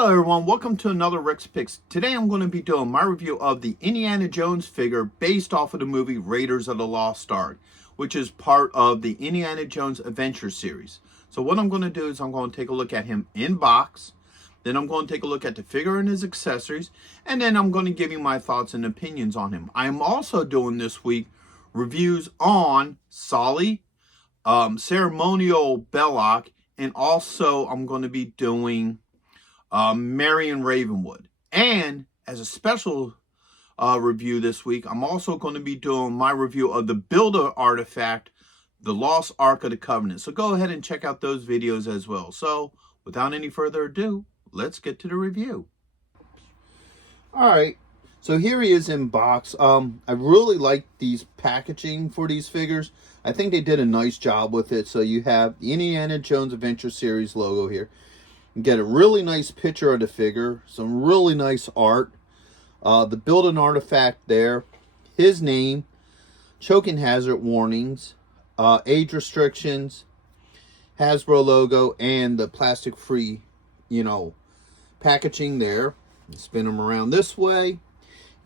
Hello everyone, welcome to another Rick's Picks. Today I'm going to be doing my review of the Indiana Jones figure based off of the movie Raiders of the Lost Ark, which is part of the Indiana Jones Adventure series. So what I'm going to do is I'm going to take a look at him in box, then I'm going to take a look at the figure and his accessories, and then I'm going to give you my thoughts and opinions on him. I'm also doing this week reviews on Sully, Ceremonial Belloc, and also I'm going to be doing Marion Ravenwood. And as a special review this week, I'm also going to be doing my review of the Builder artifact, the Lost Ark of the Covenant. So go ahead and check out those videos as well. So without any further ado, let's get to the review. Alright, so here he is in box. I really like these packaging for these figures. I think they did a nice job with it. So you have the Indiana Jones Adventure Series logo here. You get a really nice picture of the figure, some really nice art, the built-in artifact there, his name, choking hazard warnings, age restrictions, Hasbro logo, and the plastic-free, packaging there. Spin them around this way,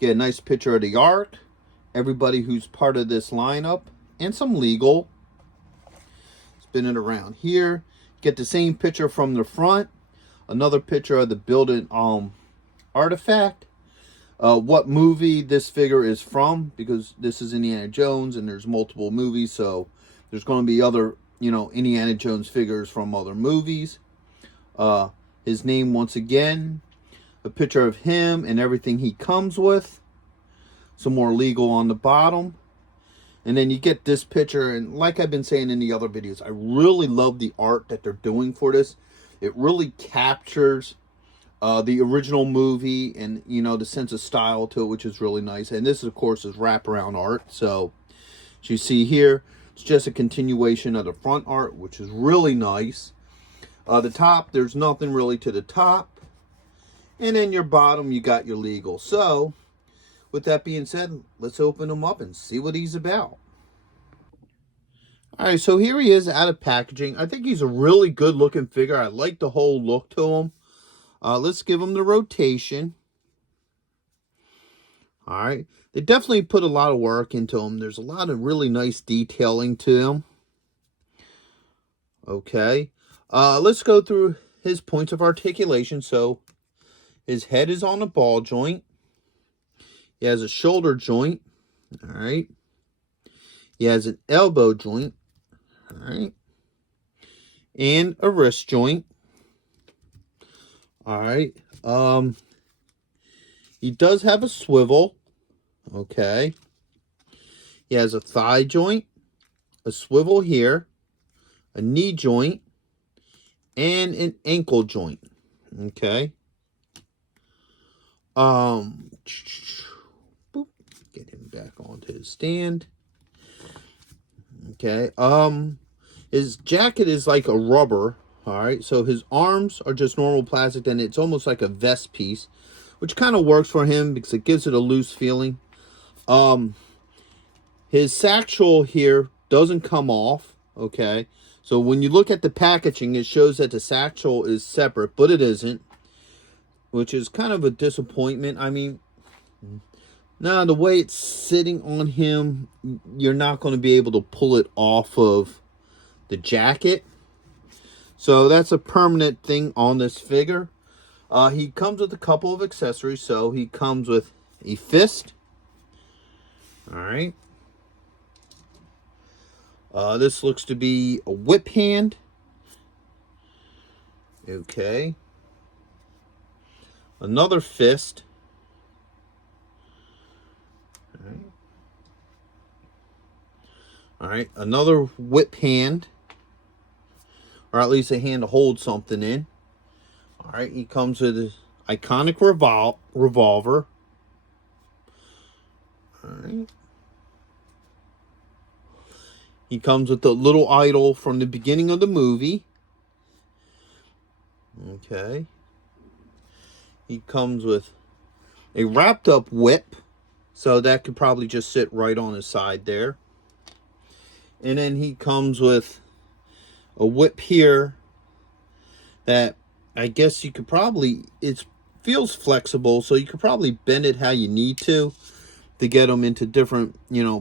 get a nice picture of the Ark, everybody who's part of this lineup, and some legal. Spin it around here. Get the same picture from the front, another picture of the built-in artifact, what movie this figure is from, because this is Indiana Jones and there's multiple movies, so there's going to be other, Indiana Jones figures from other movies. His name once again, a picture of him and everything he comes with, some more legal on the bottom. And then you get this picture, and like I've been saying in the other videos, I really love the art that they're doing for this. It really captures the original movie and, the sense of style to it, which is really nice. And this, of course, is wraparound art. So, as you see here, it's just a continuation of the front art, which is really nice. The top, there's nothing really to the top. And then your bottom, you got your legal. So, with that being said, let's open him up and see what he's about. Alright, so here he is out of packaging. I think he's a really good looking figure. I like the whole look to him. Let's give him the rotation. Alright, they definitely put a lot of work into him. There's a lot of really nice detailing to him. Okay, let's go through his points of articulation. So, his head is on a ball joint. He has a shoulder joint, all right. He has an elbow joint, all right. And a wrist joint, all right. He does have a swivel, okay. He has a thigh joint, a swivel here, a knee joint, and an ankle joint, okay. Get him back onto his stand. Okay. His jacket is like a rubber. Alright. So his arms are just normal plastic, and it's almost like a vest piece, which kind of works for him because it gives it a loose feeling. His satchel here doesn't come off. Okay. So when you look at the packaging, it shows that the satchel is separate, but it isn't, which is kind of a disappointment. I mean, now, the way it's sitting on him, you're not going to be able to pull it off of the jacket. So, that's a permanent thing on this figure. He comes with a couple of accessories. So, he comes with a fist. Alright. This looks to be a whip hand. Okay. Another fist. Alright, another whip hand, or at least a hand to hold something in. Alright, he comes with his iconic revolver. Alright. He comes with the little idol from the beginning of the movie. Okay. He comes with a wrapped up whip, so that could probably just sit right on his side there. And then he comes with a whip here that I guess you could probably, it feels flexible, so you could probably bend it how you need to get them into different,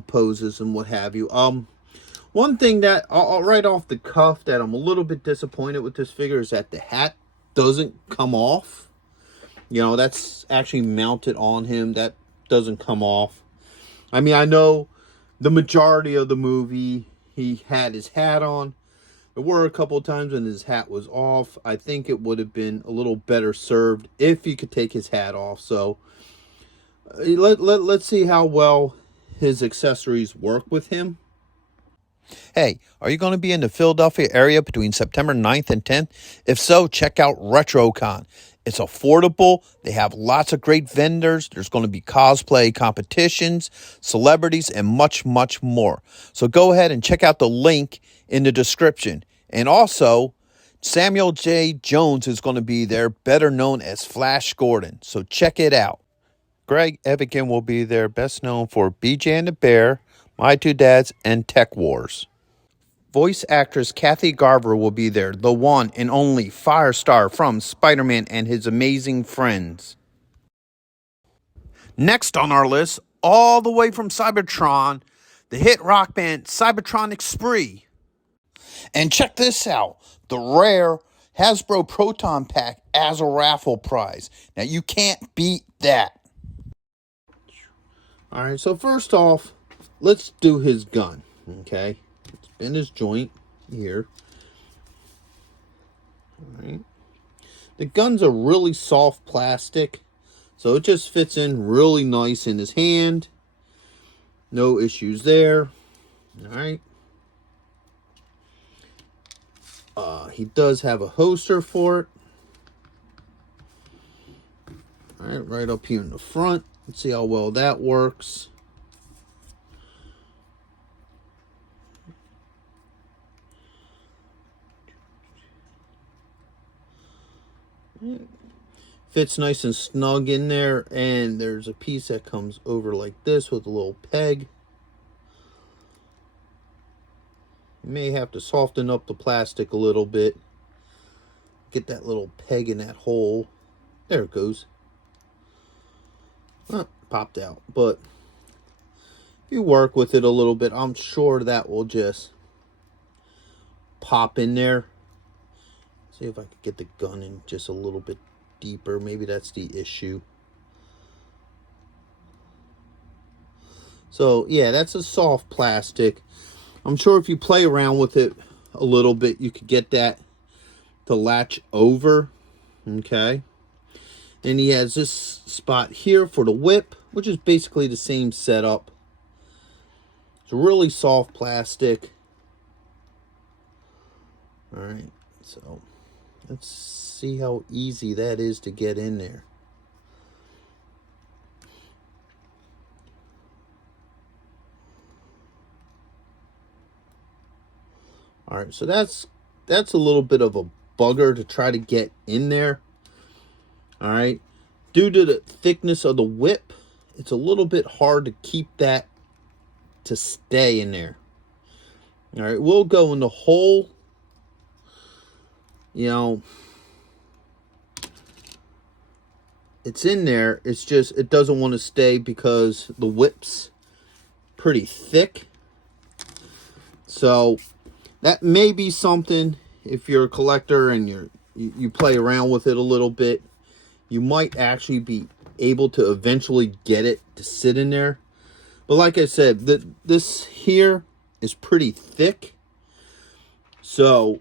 poses and what have you. One thing that, right off the cuff, that I'm a little bit disappointed with this figure is that the hat doesn't come off. That's actually mounted on him. That doesn't come off. I mean, I know the majority of the movie, he had his hat on. There were a couple of times when his hat was off. I think it would have been a little better served if he could take his hat off. So let's see how well his accessories work with him. Hey, are you going to be in the Philadelphia area between September 9th and 10th? If so, check out RetroCon. It's affordable. They have lots of great vendors. There's going to be cosplay competitions, celebrities, and much, much more. So go ahead and check out the link in the description. And also, Samuel J. Jones is going to be there, better known as Flash Gordon. So check it out. Greg Evigan will be there, best known for BJ and the Bear, My Two Dads, and Tech Wars. Voice actress Kathy Garver will be there, the one and only Firestar from Spider-Man and His Amazing Friends. Next on our list, all the way from Cybertron, the hit rock band Cybertronic Spree. And check this out, the rare Hasbro Proton Pack as a raffle prize. Now you can't beat that. Alright, so first off, let's do his gun, okay? Let's bend his joint here. Alright. The gun's a really soft plastic, so it just fits in really nice in his hand. No issues there. Alright. He does have a holster for it. Alright, right up here in the front. Let's see how well that works. Fits nice and snug in there, and there's a piece that comes over like this with a little peg. You may have to soften up the plastic a little bit. Get that little peg in that hole. There it goes. Oh, popped out. But if you work with it a little bit, I'm sure that will just pop in there. See if I could get the gun in just a little bit deeper. Maybe that's the issue. So yeah, that's a soft plastic. I'm sure if you play around with it a little bit, you could get that to latch over. Okay. And he has this spot here for the whip, which is basically the same setup. It's a really soft plastic. Alright, so let's see how easy that is to get in there. Alright, so that's a little bit of a bugger to try to get in there. Alright, due to the thickness of the whip, it's a little bit hard to keep that to stay in there. Alright, we'll go in the hole. You know, it's in there. It's just, it doesn't want to stay because the whip's pretty thick. So that may be something, if you're a collector and you play around with it a little bit, you might actually be able to eventually get it to sit in there. But like I said, this here is pretty thick. So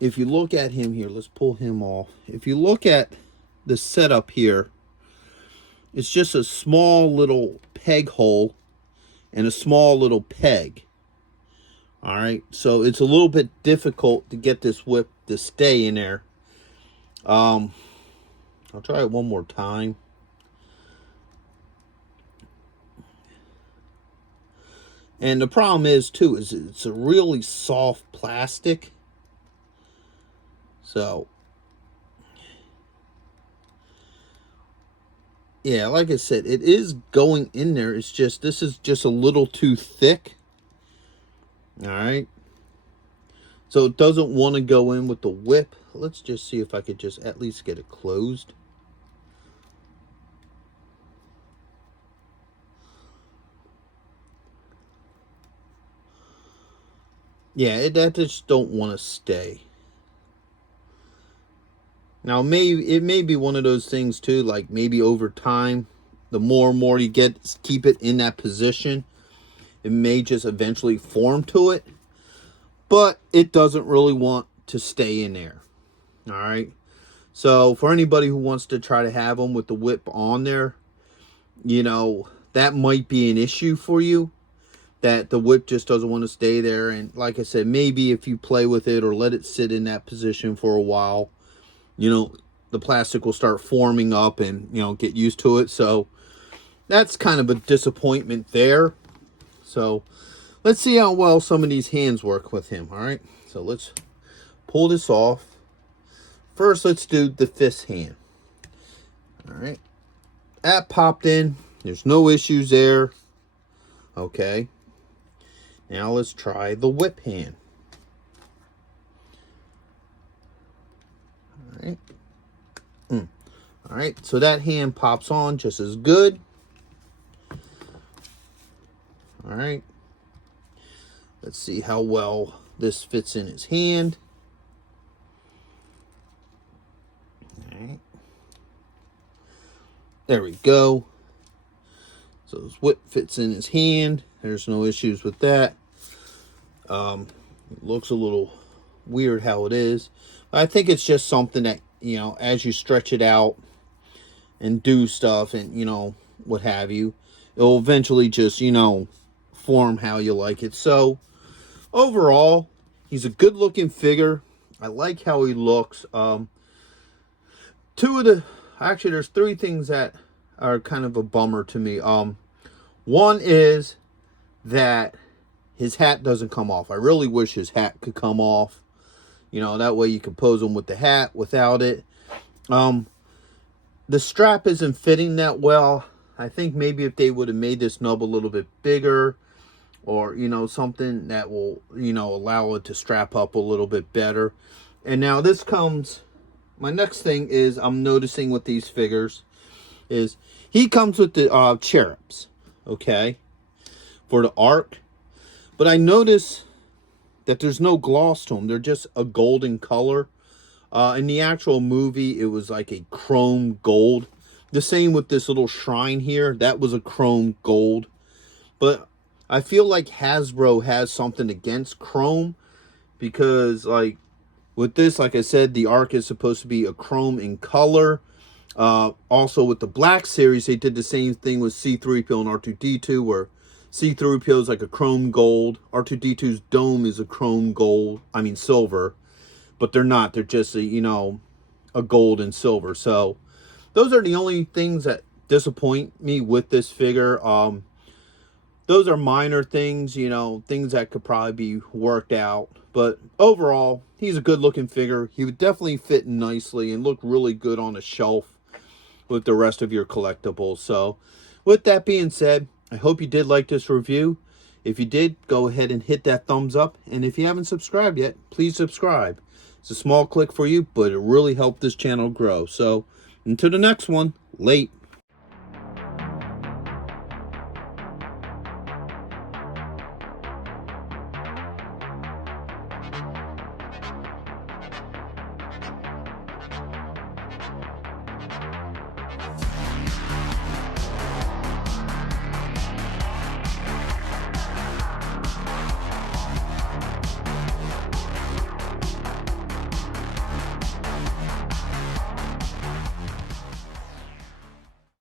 if you look at him here, let's pull him off. If you look at the setup here, it's just a small little peg hole and a small little peg. All right, so it's a little bit difficult to get this whip to stay in there. I'll try it one more time. And the problem is too, is it's a really soft plastic. So yeah, like I said, it is going in there. It's just, this is just a little too thick. All right. So it doesn't want to go in with the whip. Let's just see if I could just at least get it closed. Yeah, that just don't want to stay. Now, it may be one of those things too, like maybe over time, the more and more you keep it in that position, it may just eventually form to it. But it doesn't really want to stay in there. All right. So for anybody who wants to try to have them with the whip on there, you know, that might be an issue for you. That the whip just doesn't want to stay there. And like I said, maybe if you play with it or let it sit in that position for a while, you know, the plastic will start forming up and, you know, get used to it. So that's kind of a disappointment there. So let's see how well some of these hands work with him. All right. So let's pull this off. First, let's do the fist hand. All right. That popped in. There's no issues there. Okay. Now let's try the whip hand. All right. All right. So that hand pops on just as good. All right. Let's see how well this fits in his hand. All right. There we go. So his whip fits in his hand. There's no issues with that. It looks a little weird how it is. But I think it's just something that, you know, as you stretch it out and do stuff and, you know, what have you, it'll eventually just, you know, form how you like it. So overall, he's a good looking figure. I like how he looks. Actually, there's three things that are kind of a bummer to me. One is that his hat doesn't come off. I really wish his hat could come off. You know, that way you can pose him with the hat without it. The strap isn't fitting that well. I think maybe if they would have made this nub a little bit bigger, or, you know, something that will, you know, allow it to strap up a little bit better. And now this comes, my next thing is I'm noticing with these figures is he comes with the cherubs, okay, for the Ark. But I notice that there's no gloss to them. They're just a golden color. In the actual movie, it was like a chrome gold. The same with this little shrine here. That was a chrome gold. But I feel like Hasbro has something against chrome. Because, like, with this, like I said, the Ark is supposed to be a chrome in color. Also, with the Black Series, they did the same thing with C-3PO and R2-D2, where C-3PO is like a chrome gold. R2-D2's dome is a chrome gold. I mean, silver. But they're not. They're just, you know, a gold and silver. So, those are the only things that disappoint me with this figure. Those are minor things, you know, things that could probably be worked out. But overall, he's a good-looking figure. He would definitely fit nicely and look really good on a shelf with the rest of your collectibles. So, with that being said, I hope you did like this review. If you did, go ahead and hit that thumbs up. And if you haven't subscribed yet, please subscribe. It's a small click for you, but it really helped this channel grow. So, until the next one, late.